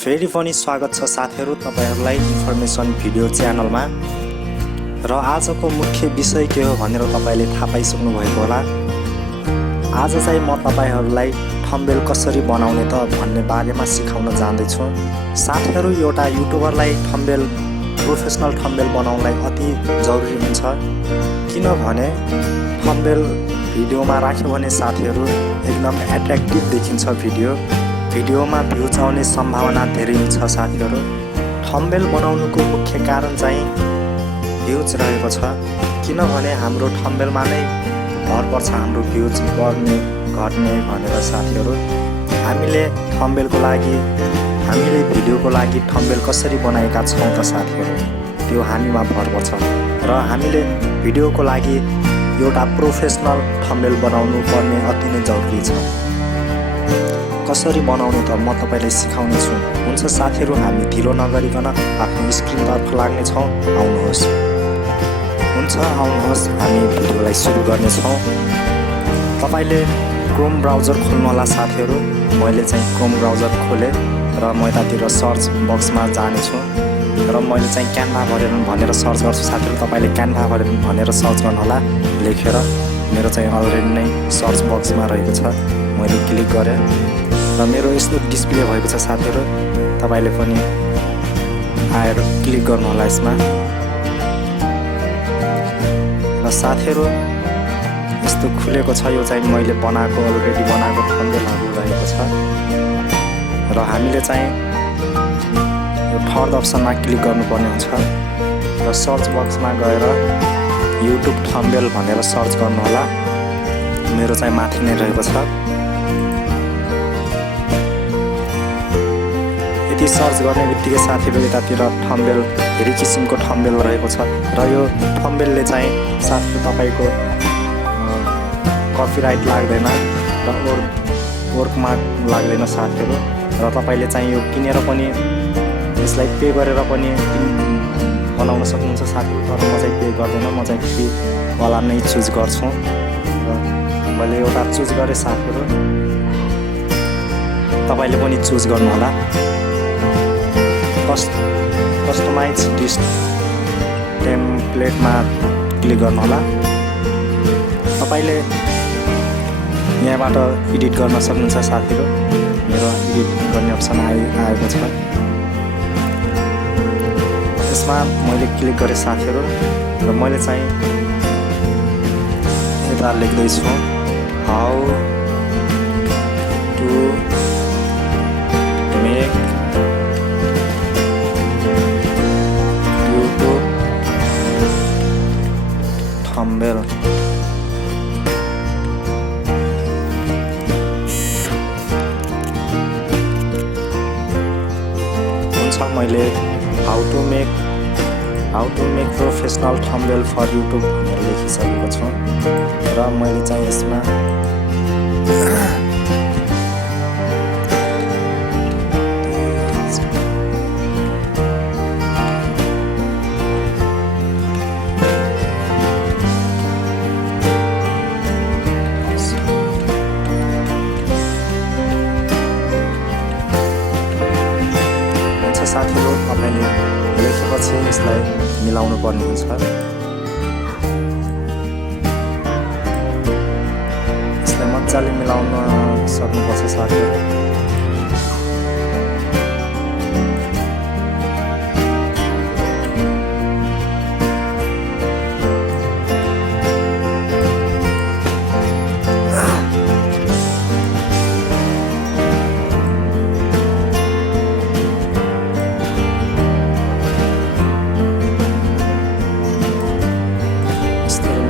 फेरि पनि स्वागत छ साथीहरु तपाईहरुलाई इन्फर्मेसन भिडियो च्यानलमा। र आजको मुख्य विषय के हो भनेर तपाईले थाहा पाइसक्नु भएको होला। आज चाहिँ म तपाईहरुलाई थम्बनेल कसरी बनाउने त भन्ने बारेमा सिकाउन जाँदै छु। साथीहरु, एउटा युट्युबरलाई थम्बनेल प्रोफेसनल थम्बनेल बनाउनलाई अति जरुरी हुन्छ, किनभने थम्बनेल भिडियोमा राख्यो भने साथीहरु एकदम एट्र्याक्टिभ देखिन्छ। भिडियोमा भ्युज आउने सम्भावना धेरै हुन्छ साथीहरु। थम्बनेल बनाउनुको मुख्य कारण चाहिँ भ्युज रहेको छ, किनभने हाम्रो थम्बनेलमा नै भर पर्छ हाम्रो भ्युज बढ्ने घट्ने भनेर साथीहरु। हामीले थम्बनेलको लागि हामीले भिडियोको लागि थम्बनेल कसरी बनाएका छौं त साथीहरु, त्यो हामीमा भर पर्छ। र हामीले भिडियोको लागि एउटा प्रोफेसनल थम्बनेल बनाउनु पर्ने अति नै जरुरी छ। कसरी बनाउने त म तपाईलाई सिकाउने छु। हुन्छ साथीहरु, हामी ढिलो नगरिकन आफ्नो स्क्रिनतर्फ लाग्ने छौं। आउनुहोस्। हुन्छ, आउनुहोस्, हामी भिडियोलाई सुरु गर्ने छौं। तपाईले क्रोम ब्राउजर खोल्नु होला साथीहरु। मैले चाहिँ क्रोम ब्राउजर खोले र म यतातिर सर्च बक्समा जाने छु र मैले चाहिँ क्यानभा भनेर सर्च गर्छु साथीहरु। तपाईले क्यानभा भनेर सर्च गर्नु होला लेखेर। मेरो चाहिँ अलरेडी नै सर्च बक्समा रहेको छ। मैले क्लिक गरे र मेरो यस्तो डिस्प्ले भएको छ साथीहरु। तपाईले पनि आएर क्लिक गर्नु होला यसमा। र साथीहरु, यस्तो खुलेको छ। यो चाहिँ मैले अलरेडी बनाएको थम्बनेलहरु रहेको छ। र हामीले चाहिँ यो थर्ड अप्सनमा क्लिक गर्नुपर्ने हुन्छ र सर्च बक्समा गएर युट्युब थम्बनेल भनेर सर्च गर्नु होला। मेरो चाहिँ माथि नै रहेको छ। यति सर्च गर्ने बित्तिकै साथीहरु यतातिर थम्बनेल धेरै किसिमको थम्बनेल रहेको छ र यो थम्बनेलले चाहिँ साथीहरु तपाईको कपिराइट लाग्दैन र वर्कमा लाग्दैन साथीहरु। र तपाईले चाहिँ यो किनेर पनि यसलाई पे गरेर पनि बनाउन सक्नुहुन्छ साथीहरु। तर म चाहिँ पे गर्दैन, म चाहिँ फ्री वाला नै चुज गर्छु। र मैले एउटा चुज गरे साथीहरु, तपाईले पनि चुज गर्नु होला। कस्टमाइज दिस टेम्प्लेटमा क्लिक गर्नु होला। तपाईले यहाँबाट एडिट गर्न सक्नुहुन्छ साथीहरु। मेरो एडिट गर्ने अप्सन आएको छ। यसमा मैले क्लिक गरे साथीहरु र मैले चाहिँ यता लेख्दै छु how to make YouTube thumbnail. मैले how to make professional thumbnail for YouTube भनेर लेखिसकेको छु र मैले चाहिँ यसमा साथीहरु, तपाईले लेखेपछि यसलाई मिलाउनु पर्ने हुन्छ। यसलाई मजाले मिलाउन सक्नुपर्छ साथीहरु।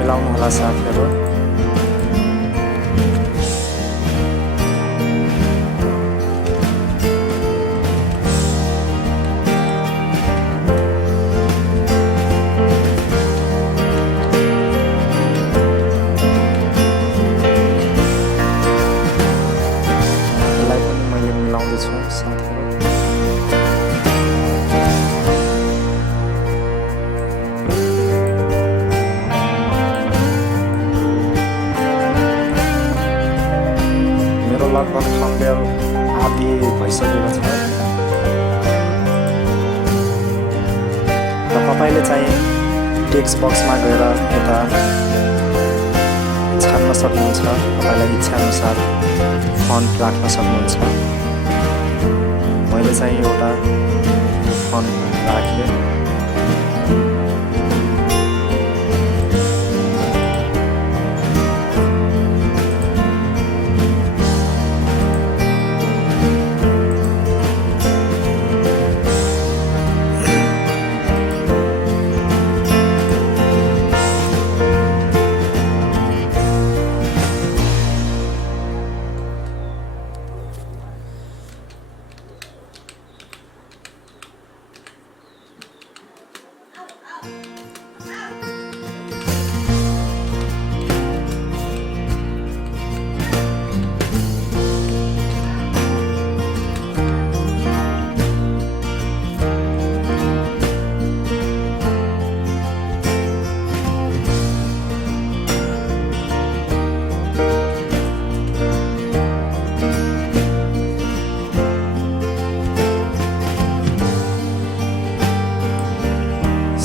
मिलाउनु होला साथीहरु। लगभग थम्बनेल आदि भइसकेको छ। र तपाईले चाहिँ टेक्स्ट बक्समा गएर यता छान्न सक्नुहुन्छ। तपाईलाई इच्छा अनुसार फन्ट राख्न सक्नुहुन्छ। मैले चाहिँ एउटा फन्ट राखेँ।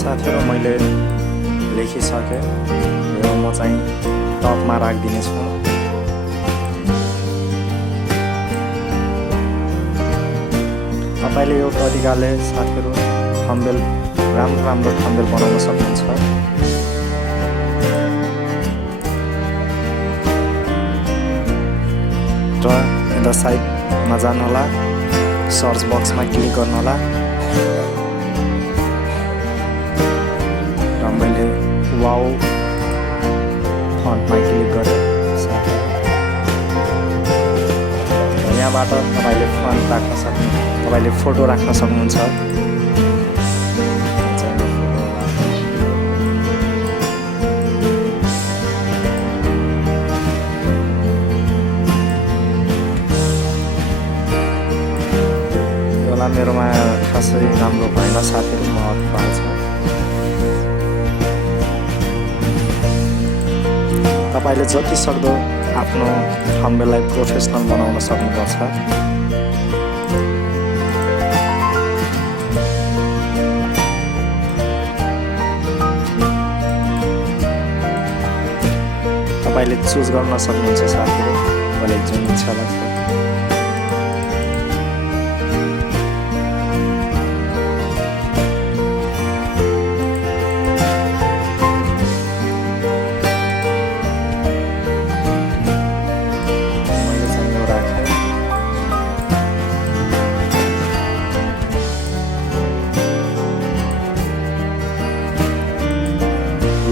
साथीहरु मैले लेखिसकेँ। यो म चाहिँ टपमा राखिदिनेछु। तपाईले यो तरिकाले साथीहरु थम्बनेल राम्रो थम्बनेल बनाउन सक्नुहुन्छ। र यता साइडमा जानुहोला, सर्च बक्समा क्लिक गर्नुहोला। मैले वाउ फन्टमा क्लिक गरेँ। यहाँबाट तपाईले फन्ट राख्न सक्नु, तपाईले फोटो राख्न सक्नुहुन्छ। योला मेरोमा खासै राम्रो भएन साथीहरु, म अत्पाल्छु। तपाईले जति सक्दो आफ्नो थम्बनेललाई प्रोफेसनल बनाउन सक्नुपर्छ। तपाईले चुज गर्न सक्नुहुन्छ साथीहरु, तपाईलाई जुन इच्छा लाग्छ।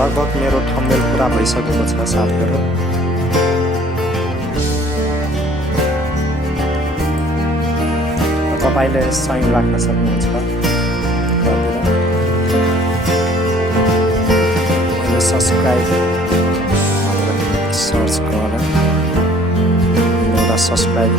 लगभग मेरो थम्बनेल पुरा भइसकेको छ साथीहरु। तपाईले साइन राख्न सक्नुहुन्छ। सब्स्क्राइब सर्च गरेर एउटा सब्स्क्राइब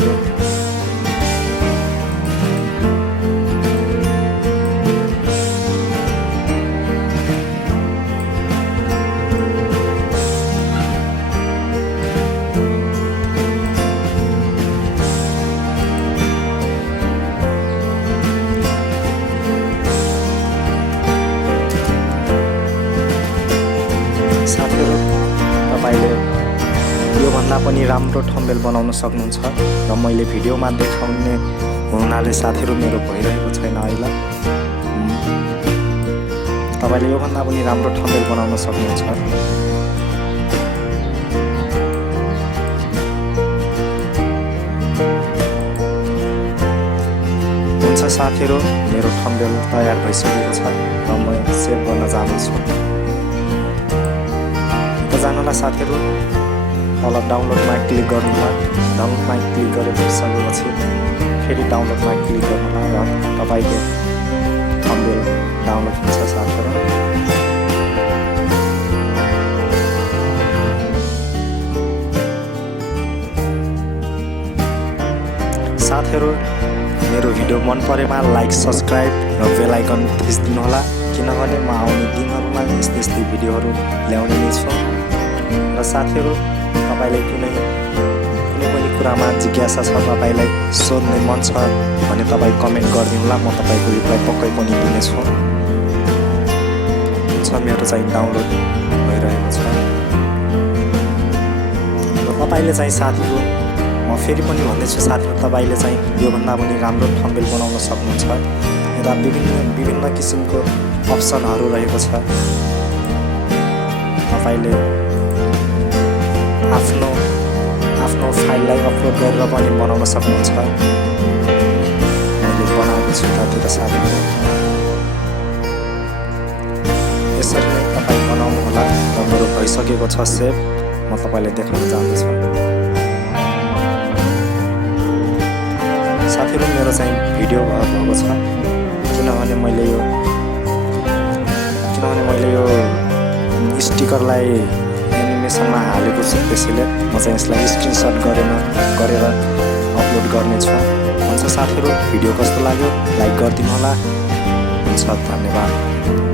साथीहरु, तपाईले योभन्दा पनि राम्रो थम्बनेल बनाउन सक्नुहुन्छ। र मैले भिडियोमा देखाउने हुनाले साथीहरु मेरो भइरहेको छैन अहिले। तपाईले योभन्दा पनि राम्रो थम्बनेल बनाउन सक्नुहुन्छ। हुन्छ साथीहरु, मेरो थम्बनेल तयार भइसकेको छ र म सेभ गर्न जाँदैछु। जानला साथीहरु, तल डाउनलोडमा क्लिक गर्नुहोला। डाउनलोडमा क्लिक गरिसकेपछि फेरि डाउनलोडमा क्लिक गर्नुहोला र तपाईको थम्बनेल डाउनलोड हुन्छ साथीहरु। साथीहरु, मेरो भिडियो मन परेमा लाइक, सब्स्क्राइब र बेल आइकन थिच्दिनु होला, किनभने म आउने दिनहरुमा यस्तै भिडियोहरु ल्याउने नै छु। र साथीहरु, तपाईले कुनै पनि कुरामा जिज्ञासा छ तपाईलाई सोध्ने मन छ भने तपाईँ कमेन्ट गरिदिनु होला म तपाईको रिप्लाई पक्कै पनि दिनेछु मेरो चाहिँ डाउनलोड भइरहेको छ र तपाईले चाहिँ साथीहरु म फेरि पनि भन्दैछु साथीहरु तपाईले चाहिँ योभन्दा पनि राम्रो थम्बनेल बनाउन सक्नुहुन्छ र विभिन्न किसिमको अप्सनहरु रहेको छ तपाईले आफ्नो फाइललाई अपलोड गरेर पनि बनाउन सक्नुहुन्छ मैले बनाएको छु तातिर साथीहरु यसरी नै तपाई बनाउनु होला र मेरो भइसकेको छ सेभ म तपाईलाई देखाउन जाँदैछु साथीहरु मेरो चाहिँ भिडियो भएको छ किनभने मैले यो स्टिकरलाई एनिमेसनमा हालेको छु त्यसैले म चाहिँ यसलाई स्क्रिनशट गरेर अपलोड गर्ने छु हुन्छ साथीहरु भिडियो कस्तो लाग्यो लाइक गरिदिनु होला हुन्छ धन्यवाद